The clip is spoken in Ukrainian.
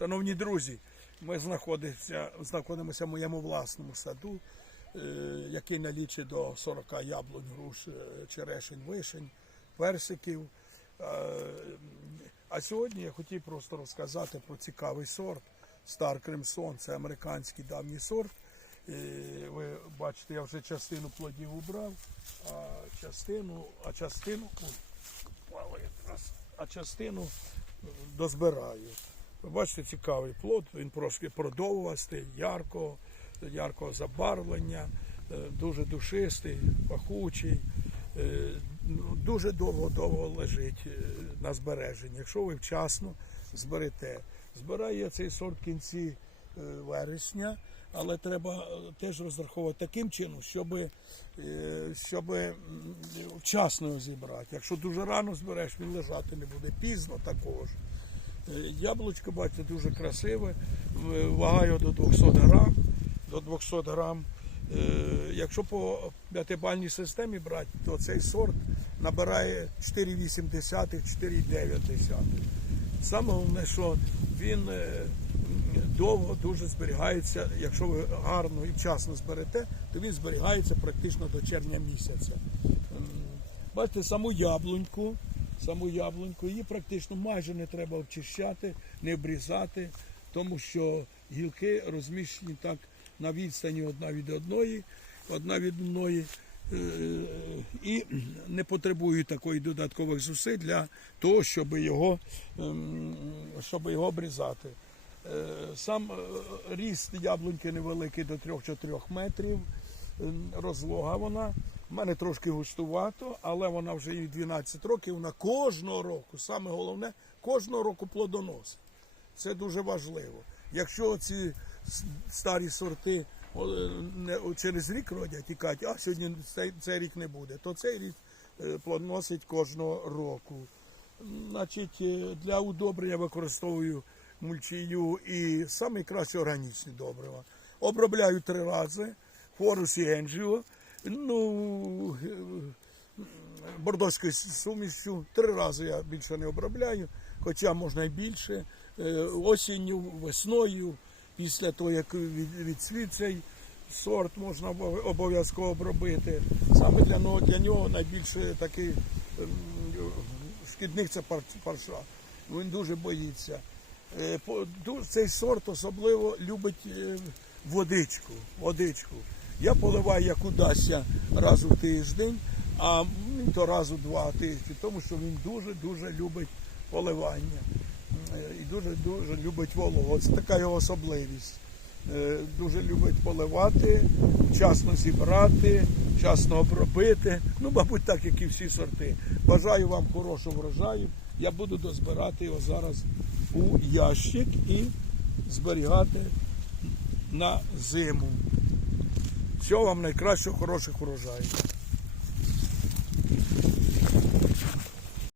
Шановні друзі, ми знаходимося, знаходимося в моєму власному саду, е, який налічить до 40 яблунь, груш, е, черешень, вишень, персиків. Е, А сьогодні я хотів просто розказати про цікавий сорт Star Crimson. Це американський давній сорт. Ви бачите, я вже частину плодів убрав, а частину, а частину, а частину дозбираю. Ви бачите, цікавий плод, він трошки продовгастий, яркого, яркого забарвлення, е, дуже душистий, пахучий. е, ну, Дуже довго-довго лежить е, на збереженні. Якщо ви вчасно зберете. Збираю я цей сорт в кінці вересня, але треба теж розраховувати таким чином, щоб, щоб вчасно його зібрати. Якщо дуже рано збереш, він лежати не буде. Пізно також. Е, Яблучко, бачите, дуже красиве. В- Вага його до 200 грам. До 200 грам. Е, Якщо по п'ятибальній системі брати, то цей сорт набирає 4,8-4,9. Саме головне, що він е, довго дуже зберігається. Якщо ви гарно і вчасно зберете, то він зберігається практично до червня місяця. Бачите, саму яблуньку, саму яблуньку, її практично майже не треба обчищати, не обрізати, тому що гілки розміщені так на відстані одна від одної, одна від одної. е, І не потребують такої додаткових зусиль для того, щоб його, ем, щоб його обрізати. Е, Сам е, ріст яблуньки невеликий до 3-4 метрів. Ем, Розлога вона. У мене трошки густувато, але вона вже і 12 років. Вона кожного року, саме головне, кожного року плодоносить. Це дуже важливо. Якщо ці старі сорти через рік родять і кажуть, а сьогодні цей, цей рік не буде, то цей рік е, плодоносить кожного року. Значить, е, для удобрення використовую мульчію і найкраще органічні добрива. Обробляю три рази, форус і енджіо. Ну, бордоською сумішю. Три рази я більше не обробляю, хоча можна і більше. Е, Осінню, весною, після того, як від- відцвіт цей сорт можна обов'язково обробити. Саме для нього, для нього найбільше такий ем, шкідник це парша. Він дуже боїться. Е, Цей сорт особливо любить е, водичку. водичку. Я поливаю як удасться раз у тиждень, а то раз у два тижні, тому що він дуже-дуже любить поливання Е, і дуже-дуже любить вологу. Це така його особливість. Е, Дуже любить поливати, вчасно зібрати, вчасно обробити. Ну, мабуть, так, як і всі сорти. Бажаю вам хорошого врожаю. Я буду дозбирати його зараз у ящик і зберігати на зиму. Всього вам найкращого, хороших урожаїв.